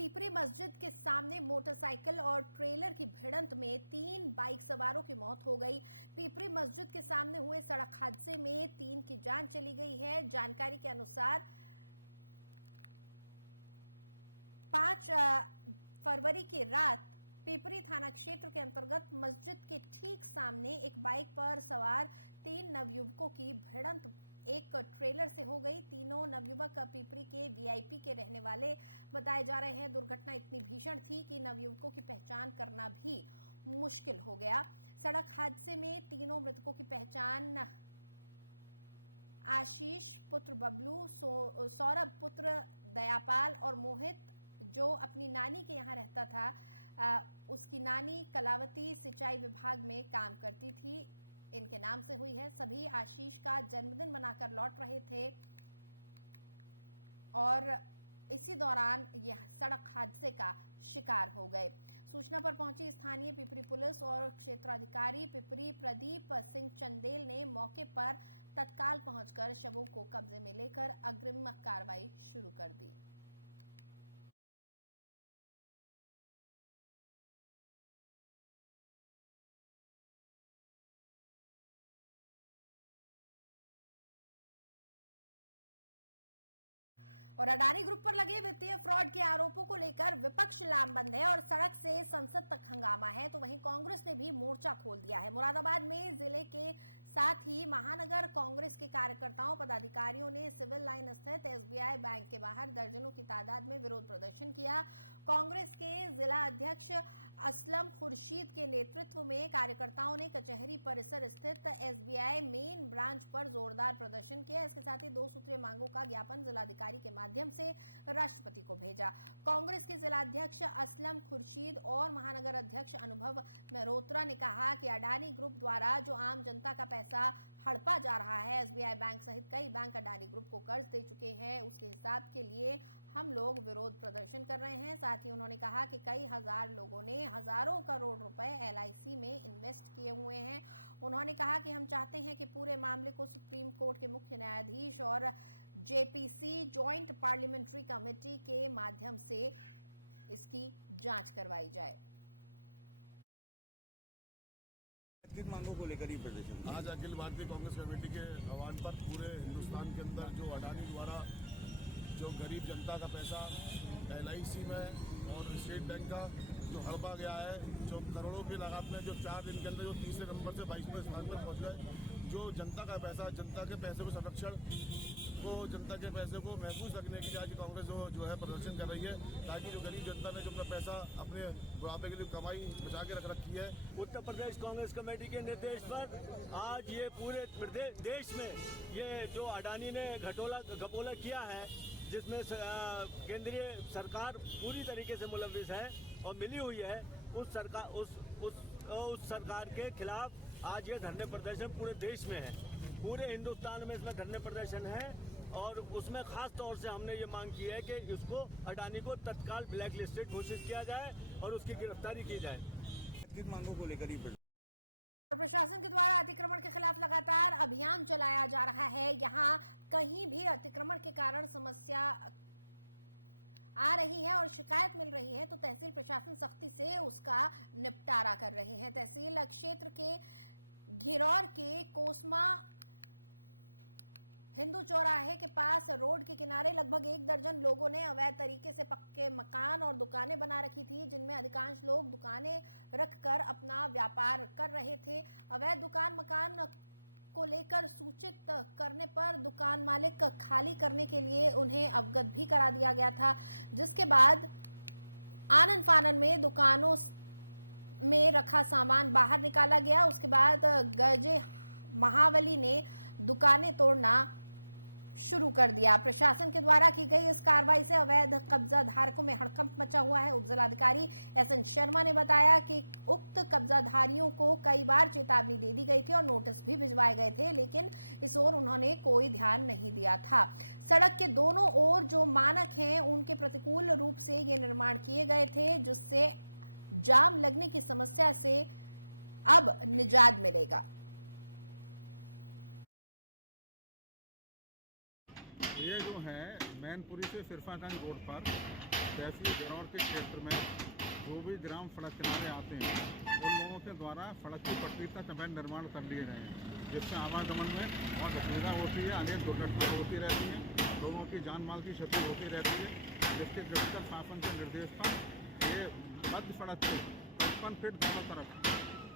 पीपरी मस्जिद के सामने मोटरसाइकिल और ट्रेलर की भिड़ंत में 3 बाइक सवारों की मौत हो गई। पीपरी मस्जिद के सामने हुए सड़क हादसे में 3 की जान चली गई है। जानकारी के अनुसार 5 फरवरी की रात पीपरी थाना क्षेत्र के अंतर्गत मस्जिद के ठीक सामने एक बाइक पर सवार 3 नवयुवकों की भिड़ंत एक ट्रेलर से हो गई। तीनों नवयुवक पीपरी के वीआईपी के रहने वाले बताए जा रहे हैं। दुर्घटना इतनी भीषण थी कि नवयुवकों की पहचान करना भी मुश्किल हो गया। सड़क हादसे में तीनों मृतकों की पहचान आशीष पुत्र बबलू, सौरभ पुत्र दयापाल और मोहित जो अपनी नानी के यहाँ रहता था, उसकी नानी कलावती सिंचाई विभाग में काम करती थी, इनके नाम से हुई है। सभी आशीष का जन्मदिन मनाकर लौट रहे थे और इसी दौरान यह सड़क हादसे का शिकार हो गए। सूचना पर पहुंची स्थानीय पीपरी पुलिस और क्षेत्राधिकारी पीपरी प्रदीप सिंह चंदेल ने मौके पर तत्काल पहुंचकर शवों को कब्जे में लेकर अग्रिम कार्रवाई शुरू कर दी। और अडानी ग्रुप पर लगे वित्तीय फ्रॉड के आरोपों को लेकर विपक्ष लामबंद है और सड़क से संसद तक हंगामा है, तो वहीं कांग्रेस ने भी मोर्चा खोल दिया है। मुरादाबाद में जिले के साथ ही महानगर कांग्रेस के कार्यकर्ताओं पदाधिकारियों ने सिविल लाइन स्थित एसबीआई बैंक के बाहर दर्जनों की तादाद में विरोध प्रदर्शन किया। कांग्रेस के जिला अध्यक्ष असलम खुर्शीद के नेतृत्व में कार्यकर्ताओं ने कचहरी परिसर स्थित एसबीआई मेन ब्रांच पर जोरदार प्रदर्शन किया। इसके साथ ही 2 सूत्रीय मांगों का ज्ञापन जिलाधिकारी के माध्यम से राष्ट्रपति को भेजा। कांग्रेस के जिला अध्यक्ष असलम खुर्शीद और महानगर अध्यक्ष अनुभव मेहरोत्रा ने कहा कि अडानी ग्रुप द्वारा जो आम जनता का पैसा हड़पा जा रहा है, एसबीआई बैंक सहित कई बैंक अडानी ग्रुप को कर्ज दे चुके हैं, उसके हिसाब के लिए हम लोग विरोध प्रदर्शन कर रहे हैं। साथ ही उन्होंने कहा कि कई हजार लोगों ने हजारों करोड़ रुपए एलआईसी में इन्वेस्ट किए हुए हैं। उन्होंने कहा कि हम चाहते हैं कि पूरे मामले को सुप्रीम कोर्ट के मुख्य न्यायाधीश और जेपीसी जॉइंट पार्लियामेंट्री कमेटी के माध्यम से इसकी जांच करवाई जाए। किन मांगों को लेकर ही प्रदर्शन? आज अखिल भारतीय कांग्रेस कमेटी के आह्वान पर पूरे हिंदुस्तान के अंदर जो अडानी द्वारा जो गरीब जनता का पैसा एलआईसी में और स्टेट बैंक का जो हड़पा गया है, जो करोड़ों की लागत में जो 4 दिन के अंदर जो तीसरे नंबर से 22वें स्थान पर पहुंच गए, जो जनता का पैसा, जनता के पैसे को संरक्षण को, जनता के पैसे को महफूज रखने के लिए आज कांग्रेस जो है प्रदर्शन कर रही है, ताकि जो गरीब जनता ने जो अपना पैसा अपने बुढ़ापे के लिए कमाई बचा के रख रखी है। उत्तर प्रदेश कांग्रेस कमेटी के निर्देश पर आज ये पूरे देश में ये जो अडानी ने घपला किया है, जिसमें केंद्रीय सरकार पूरी तरीके से मुलविस है और मिली हुई है, उस सरकार के खिलाफ आज ये धरने प्रदर्शन पूरे देश में है, पूरे हिंदुस्तान में इसमें धरने प्रदर्शन है। और उसमें खास तौर से हमने ये मांग की है कि इसको अडानी को तत्काल ब्लैक लिस्टेड घोषित किया जाए और उसकी गिरफ्तारी की जाए। किन मांगों को लेकर ही प्रशासन के द्वारा अतिक्रमण के खिलाफ लगातार अभियान चलाया जा रहा है। यहाँ कहीं भी अतिक्रमण के कारण समस्या आ रही है और शिकायत मिल रही है तो तहसील प्रशासन सख्ती से उसका निपटारा कर रहे हैं। तहसील क्षेत्र के घिरौर के कोसमा हिंदू चौराहे के पास रोड के किनारे लगभग 1 दर्जन लोगों ने अवैध तरीके से पक्के मकान और दुकानें बना रखी थी, जिनमें अधिकांश लोग दुकानें रखकर अपना व्यापार कर रहे थे। अवैध दुकान मकान को लेकर सूचित करने पर दुकान मालिक खाली करने के लिए उन्हें अवगत भी करा दिया गया था, जिसके बाद आनन फानन में दुकानों में रखा सामान बाहर निकाला गया। उसके बाद गरजे महावली ने दुकानें तोड़ना शुरू कर दिया। प्रशासन के द्वारा की गई इस कार्रवाई से अवैध कब्जा धारकों में हड़कंप मचा हुआ है। उपजिलाधिकारी एसएन शर्मा ने बताया कि उक्त कब्जाधारियों को कई बार चेतावनी दे दी गई थी और नोटिस भी भिजवाए गए थे, लेकिन इस ओर उन्होंने कोई ध्यान नहीं दिया था। सड़क के दोनों ओर जो मानक हैं उनके प्रतिकूल रूप से ये निर्माण किए गए थे, जिससे जाम लगने की समस्या से अब निजात मिलेगा। ये जो है मेन मैनपुरी से सिरसागंज रोड पर तहसील गरौर के क्षेत्र में जो भी ग्राम सड़क किनारे आते हैं उन लोगों के द्वारा सड़क की पटरी तक अवैध निर्माण कर लिए गए हैं, जिससे आवागमन में बहुत असुविधा होती है, अनेक दुर्घटनाएं होती रहती हैं, लोगों की जान माल की क्षति होती रहती है। जिसके डिजिटल शासन के निर्देश पर ये मध्य सड़क से 55 फीट दोनों तरफ,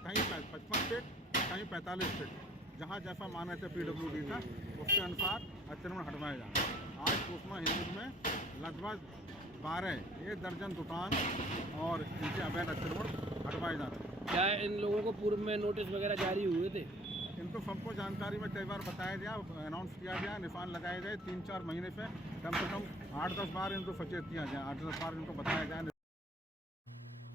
कहीं 55 फीट कहीं 45 फीट, जहाँ जैसा माने थे PWD का उसके अनुसार अतिक्रमण हटवाए जाए। आज कुसमा हिंदू में लगभग 1 दर्जन दुकान और इनके अवैध अतिक्रमण हटवाए जा रहे हैं। क्या इन लोगों को पूर्व में नोटिस वगैरह जारी हुए थे? इनको सबको जानकारी में कई बार बताया गया, अनाउंस किया गया, निशान लगाए गए। 3-4 महीने से कम 8-10 बार इनको सचेत किया जाए, 8-10 बार इनको बताया जाए।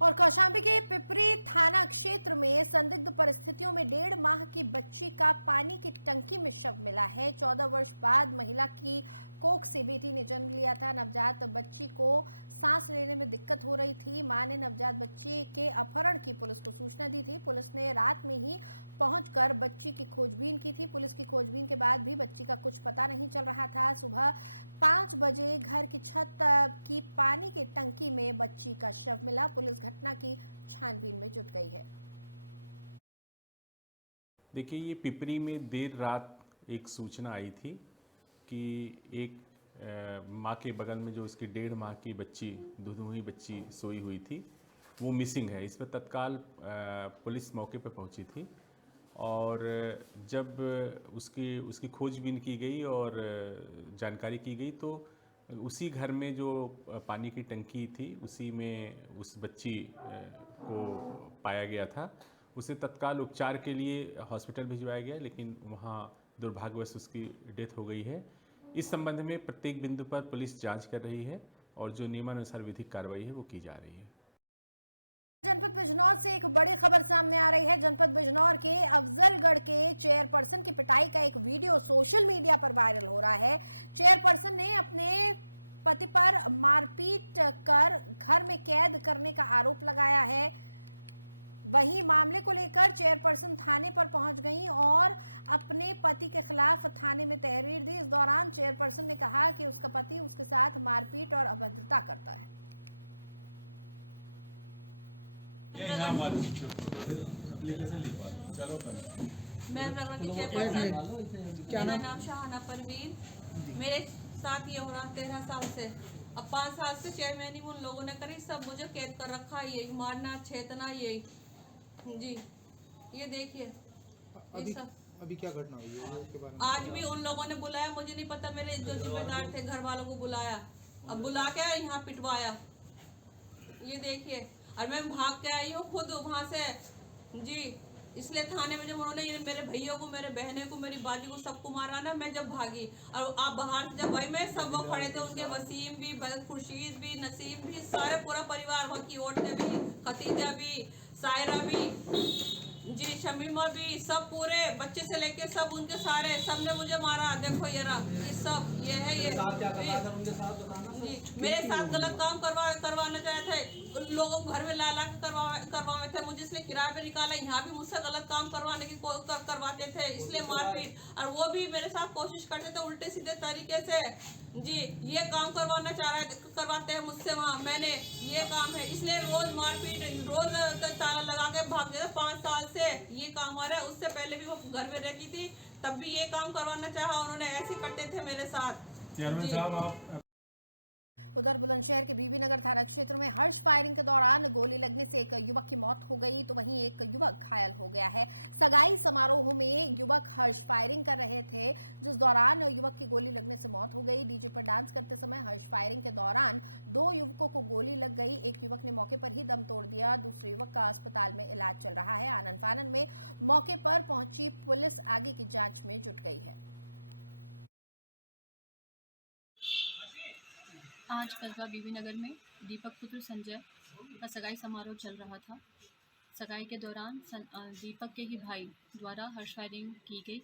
और कौशाम्बी के पिपरी थाना क्षेत्र में संदिग्ध परिस्थितियों में 1.5 माह की बच्ची का पानी की टंकी में शव मिला है। 14 वर्ष बाद महिला की कोख से बेटी ने जन्म लिया था। नवजात बच्ची को सांस लेने में दिक्कत हो रही थी। मां ने नवजात बच्ची के अपहरण की पुलिस को सूचना दी थी। पुलिस ने रात में ही पहुंचकर बच्ची की खोजबीन की थी। पुलिस की खोजबीन के बाद भी बच्ची का कुछ पता नहीं चल रहा था। सुबह 5 बजे घर की छत की पानी की टंकी में बच्ची का शव मिला। पुलिस घटना की छानबीन में जुट गई है। देखिए, ये पिपरी में देर रात एक सूचना आई थी कि एक माँ के बगल में जो उसकी 1.5 माह की बच्ची, दुधुई बच्ची सोई हुई थी, वो मिसिंग है। इस पर तत्काल पुलिस मौके पर पहुंची थी और जब उसकी खोजबीन की गई और जानकारी की गई तो उसी घर में जो पानी की टंकी थी उसी में उस बच्ची को पाया गया था। उसे तत्काल उपचार के लिए हॉस्पिटल भिजवाया गया, लेकिन वहाँ दुर्भाग्यवश उसकी डेथ हो गई है। इस संबंध में प्रत्येक बिंदु पर पुलिस जांच कर रही है और जो नियमानुसार विधिक कार्रवाई है वो की जा रही है। जनपद बिजनौर से एक बड़ी खबर सामने आ रही है। जनपद बिजनौर के अफजलगढ़ के चेयरपर्सन की पिटाई का एक वीडियो सोशल मीडिया पर वायरल हो रहा है। चेयरपर्सन ने अपने पति पर मारपीट कर घर में कैद करने का आरोप लगाया है। वहीं मामले को लेकर चेयरपर्सन थाने पर पहुंच गई और अपने पति के खिलाफ थाने में तहरीर दी। इस दौरान चेयरपर्सन ने कहा कि उसका पति उसके साथ मारपीट और अभद्रता करता है। मेरा नाम शाहाना परवीन। मेरे साथ ये हो रहा 13 साल से। अब 5 साल से चेयरमैन ही उन लोगों ने करी, सब मुझे कैद कर रखा। यही मारना, छेदना, यही जी। ये देखिए अभी क्या घटना हुई है उसके बारे में? आज भी उन लोगों ने बुलाया, मुझे नहीं पता, मेरे जो जिम्मेदार थे घर वालों को बुलाया, अब बुला के यहाँ पिटवाया। ये देखिए, और मैं भाग के आई हूँ खुद वहाँ से जी। इसलिए थाने में जब उन्होंने मेरे भैया को, मेरे बहने को, मेरी बाजी को, सबको मारा ना, मैं जब भागी और आप बाहर से जब भाई मैं सब वो खड़े थे, उनके वसीम भी, खुर्शीद भी, नसीम भी, सारे पूरा परिवार, वहाँ की औरतें भी, खतीजा भी, सायरा भी जी, शमीमा भी, सब पूरे बच्चे से लेके सब उनके सारे सबने मुझे मारा। देखो ये रहा, ये सब ये है ये जी। मेरे साथ गलत काम करवाना चाहे थे, लोगों को घर में ला के करवाए थे। मुझे इसलिए किराए पे निकाला, यहाँ भी मुझसे गलत काम करवाने की करवाते थे, इसलिए मारपीट। और वो भी मेरे साथ कोशिश करते थे उल्टे सीधे तरीके से जी। ये काम करवाते हैं मुझसे वहाँ, मैंने ये काम है, इसलिए रोज मारपीट, रोज ताला लगा के भाग गए। 5 साल से ये काम आ रहा है। उससे पहले भी वो घर में रहती थी, तब भी ये काम करवाना चाहा उन्होंने, ऐसे करते थे मेरे साथ। चेयरमैन साहब आप उधर बुलंदशहर के बीबी नगर थाना क्षेत्र में हर्ष फायरिंग के दौरान गोली लगने से एक युवक की मौत हो गई, तो वहीं एक युवक घायल हो गया है। सगाई समारोह में युवक हर्ष फायरिंग कर रहे थे, जिस दौरान युवक की गोली लगने से मौत हो गई। डीजे पर डांस करते समय हर्ष फायरिंग के दौरान 2 युवकों को गोली लग गई। एक युवक ने मौके पर ही दम तोड़ दिया, दूसरे युवक का अस्पताल में इलाज चल रहा है। आनन फानन में मौके पर पहुंची पुलिस आगे की जांच में जुट गई है। आज कस्बा बीबी नगर में दीपक पुत्र संजय का सगाई समारोह चल रहा था। सगाई के दौरान दीपक के ही भाई द्वारा हर्ष फायरिंग की गई।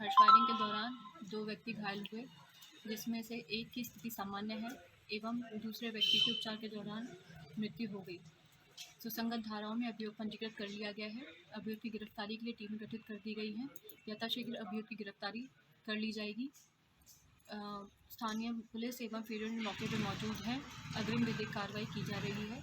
हर्ष फायरिंग के दौरान 2 व्यक्ति घायल हुए, जिसमें से एक की स्थिति सामान्य है एवं दूसरे व्यक्ति के उपचार के दौरान मृत्यु हो गई। सुसंगत धाराओं में अभियोग पंजीकृत कर लिया गया है। अभियुक्त की गिरफ्तारी के लिए टीम गठित कर दी गई है। यथाशीघ्र अभियुक्त की गिरफ्तारी कर ली जाएगी। स्थानीय पुलिस एवं फील्ड मौके पर मौजूद हैं। अग्रिम विधिक कार्रवाई की जा रही है।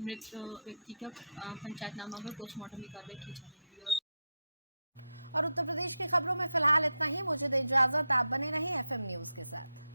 मृत व्यक्ति का पंचायतनामा कर पोस्टमार्टम की कार्रवाई की जा रही है। और उत्तर प्रदेश की खबरों में फिलहाल इतना ही। मुझे दे इजाजत, आप बने रहें FM न्यूज के साथ।